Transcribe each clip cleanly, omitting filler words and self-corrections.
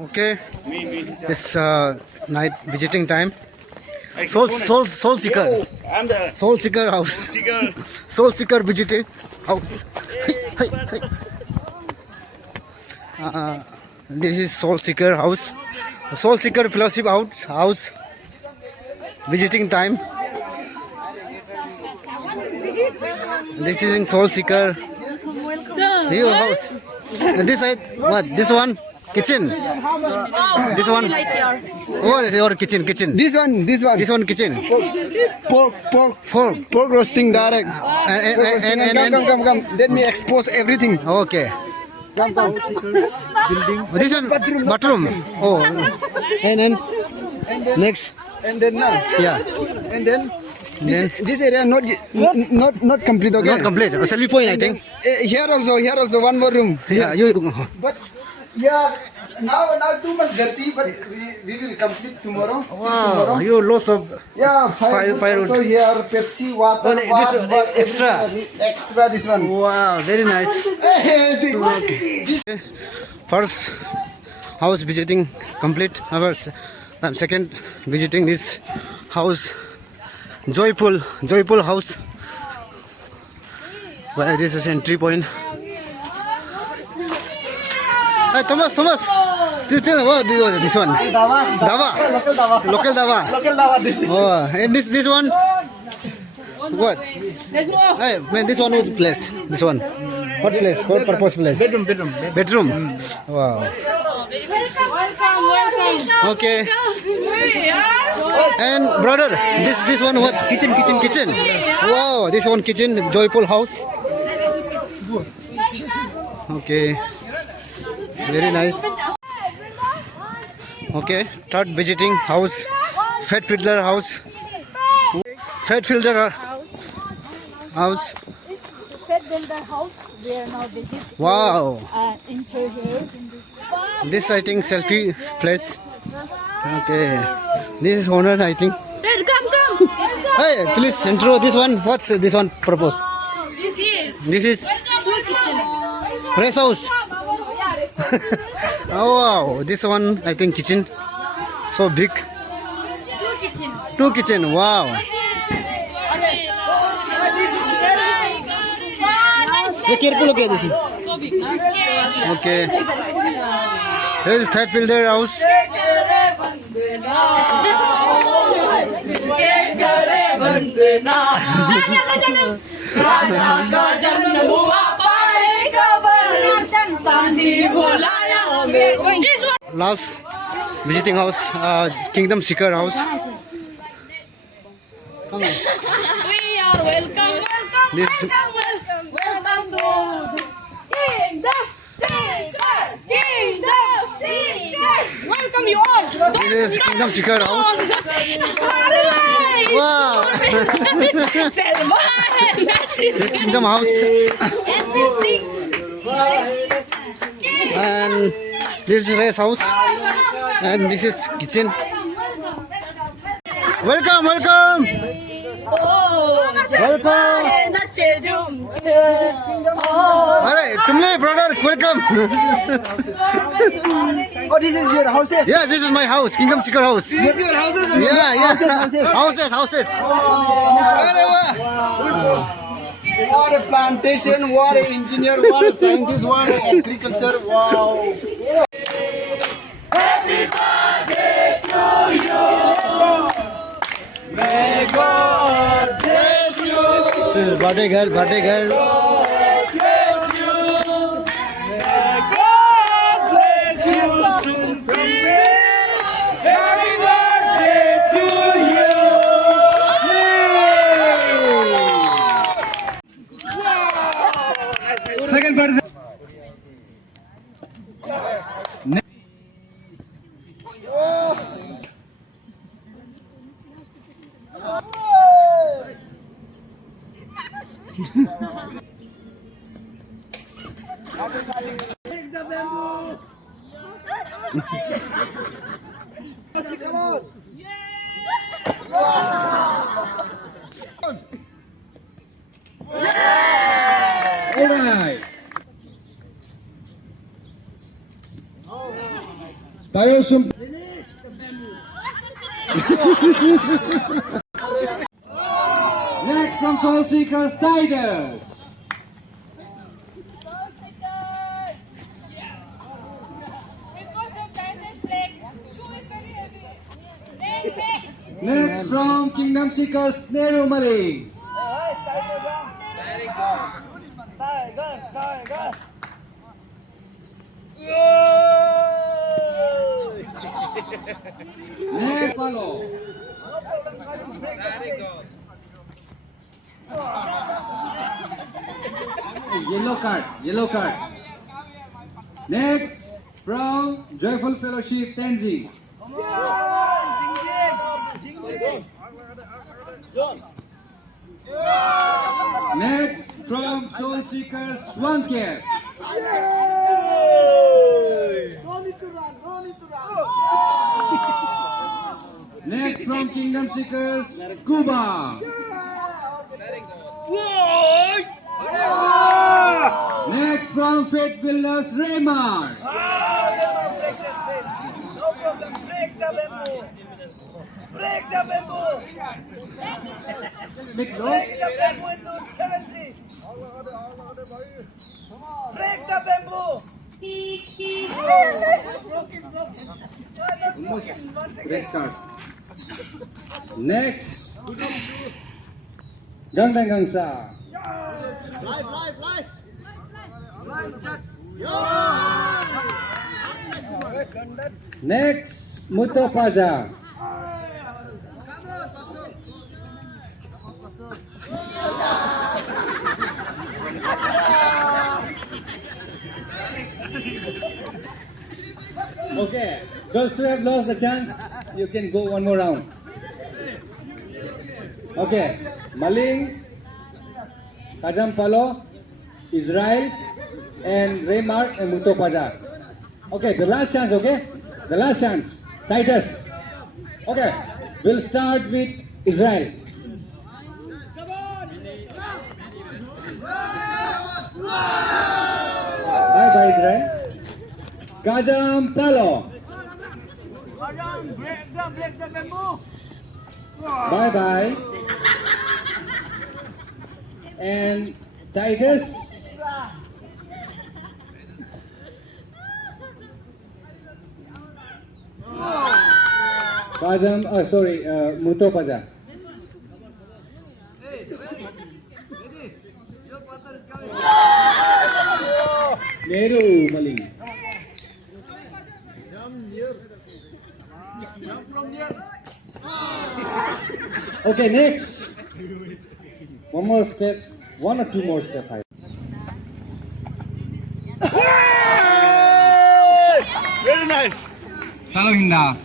Okay, it's night visiting time. Soul Seeker. I'm the Soul Seeker house. seeker. Soul Seeker visiting house. This is Soul Seeker house. Soul Seeker fellowship house. Visiting time. This is in Soul Seeker. Your house. This side, what? This one? Kitchen. This one. What is your kitchen? This one. This one kitchen. Pork roasting direct. Come. Let me expose everything. Okay. Come. This one bathroom. Oh, and then next. And then Yeah. and then this area not complete. Okay. Not complete. Selfie point, I think. Here also one more room. Yeah. You. But yeah, now too much dirty, but we will complete tomorrow. Wow. You lots of. Yeah, Firewood. So here Pepsi, water, Oh, this extra. extra this one. Wow. Very nice. First house visiting complete. Our second visiting this house. Joyful house. Well, this is entry point. Hey, Thomas. This one. Local dawa. This is. Oh, and this one. What? Hey, man, this one was place. This one. What place? What purpose place? Bedroom. Wow. Okay. And brother, this one what? Kitchen. Wow, this one kitchen, joyful house. Okay. Very nice. Okay, third visiting house, Fat Fiddler house. Fat Fiddler house. Fat Builder house, we are now visiting. Wow. Enter here. This I think selfie place. Okay. This is owner I think. Dad, come. Hey, please intro this one. What's this one purpose? This is Two kitchen. rest house. Oh wow, this one I think kitchen. So big. Two kitchen. Wow. Be careful, okay, this is. Okay. This is Fat Fiddler house. Last visiting house, Kingdom Seeker house. We are welcome This to Kingdom Seeker. Welcome you all. is Kingdom Seeker house. Wow. This Kingdom house. And this is Rest house. And this is kitchen. Welcome. Alright, Tumle brother, welcome. Oh, this is your houses. Yeah, this is my house, Kingdom Seeker house. This is your houses. Yeah. Houses. What a plantation, what an engineer, what a scientist, what an agriculture, wow. Happy birthday to you. May God bless you. This is birthday girl. Bless you. May God bless you soon from me. Happy birthday to you. Second person. Biosum. Next from Soul Seekers, Tigers. Next from Kingdom Seekers, Nero Maling. Nepalo. Yellow card, yellow card. Next from Joyful Fellowship, Tenzing. Next from Soul Seekers, Swan Care. Next from Kingdom Seekers, Cuba. Next from Faith Builders, Raymar. No problem. Break the bamboo. Break the bamboo. Big Break the bamboo into 7 trees. Break the bamboo. Red card. Next, Gangdang Gangsa. Next, Muto Paja. Okay, those who have lost the chance, you can go one more round. Okay, Maling, Kajam Palo, Israel, and Raymar and Muto Paja. Okay, the last chance, okay? The last chance. Titus. Okay, we'll start with Israel. Bye-bye, Israel. Kajam Palo. Break the bamboo. Bye-bye. And Titus. Kajam, Muto Paja. Nehru Maling. Okay, next. One more step. One or two more steps. Very nice. Talo Hinda.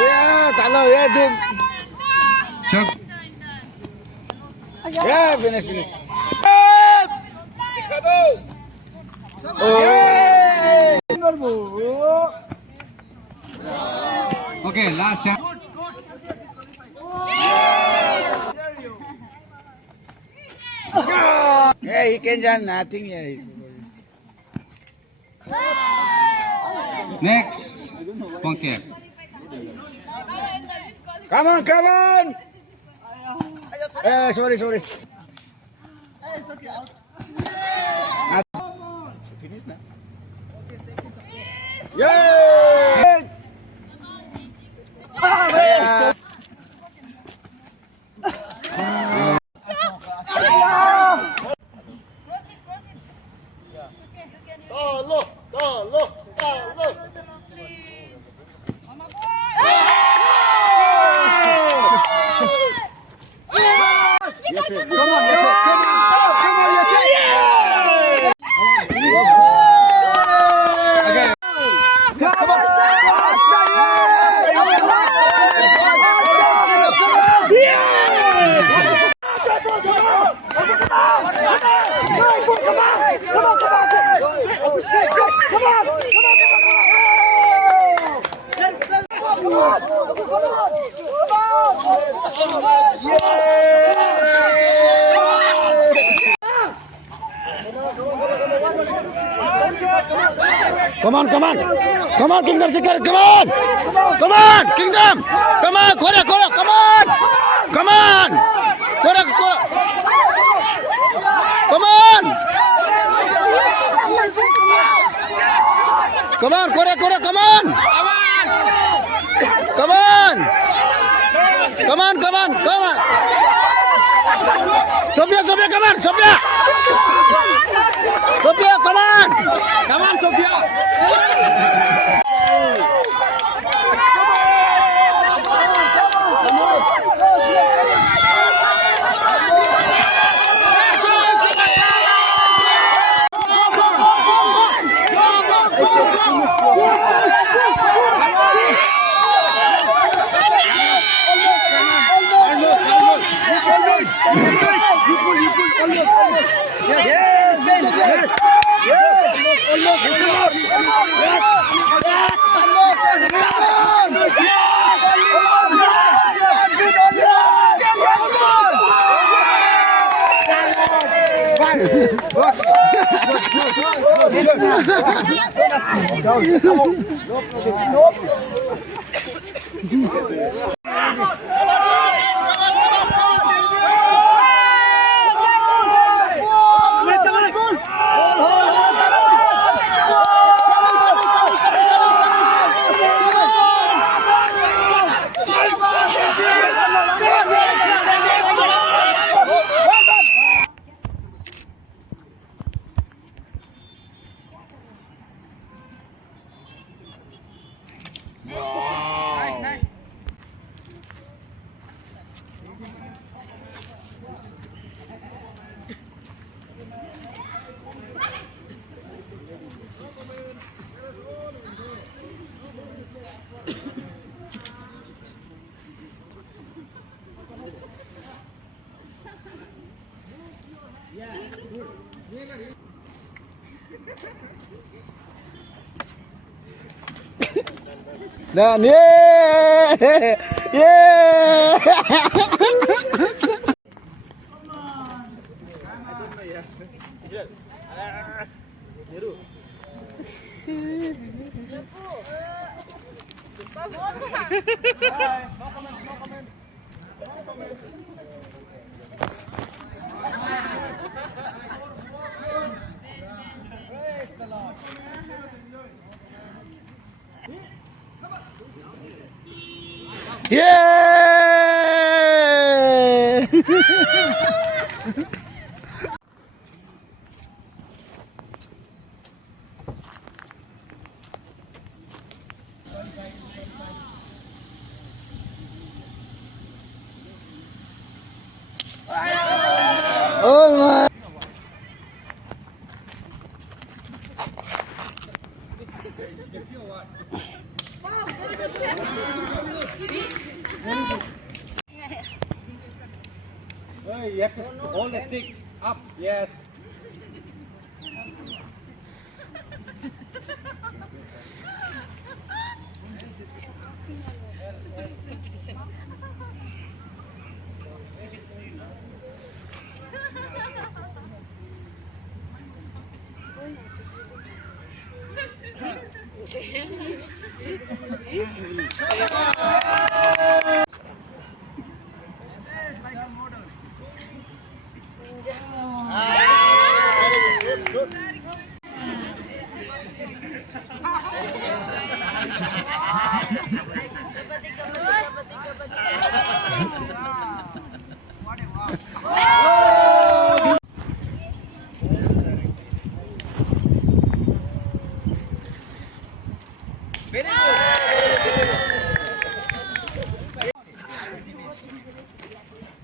Yeah, yeah, dude. Chuck. Yeah, finish. Okay, last shot. Yeah, he can do nothing. Yeah. Next. Funky. Come on. Sorry. Finish na. Yay! Yes, sir. Come on, yes, sir. Come on, yes, sir. Okay. Yes, come on. Come on. Come on, come on. Come on, Kingdom Seeker. Come on. Come on, Kingdom. Come on, Kora, Kora. Come on. Come on. Kora, Kora. Come on. Come on, Kora, Kora. Come on. Come on. Come on, come on, come on. Sophia, Sophia, come on, Sophia. Sophia, come on. Come on, Sophia. Done. Yeah! Yeah! Yeah! Oh my! You have to hold the stick up. Yes.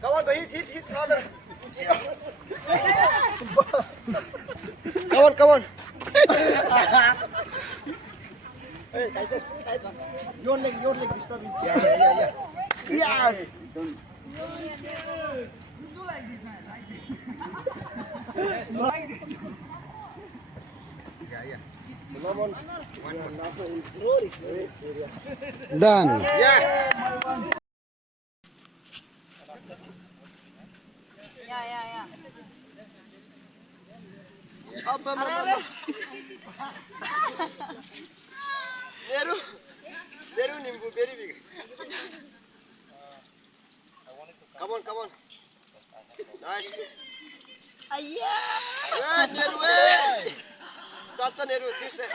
Come on, hit, father. Come on. Hey, Titus. Your leg, disturbing. Yeah. Yes. Done. Yeah. Yeah. Up. Neru nimbu very big. Come on. Nice. Hey, Neru, hey. Chacha Neru, this side.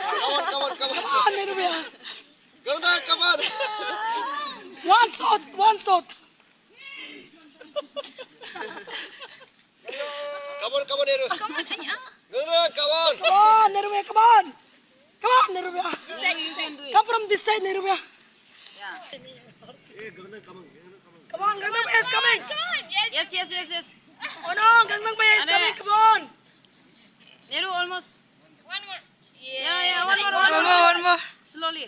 Come on. Come on, Nerubia. Come on. One shot. Come on, Neru. Come on. Come on, Nerubia, come on. Come on, Nerubia. Come from this side, Nerubia. Come on, Gangnam Bhaiya is coming. Yes. Oh no, Gangnam Bhaiya is coming, come on. Neru, almost. One more. Yeah, one more. Slowly.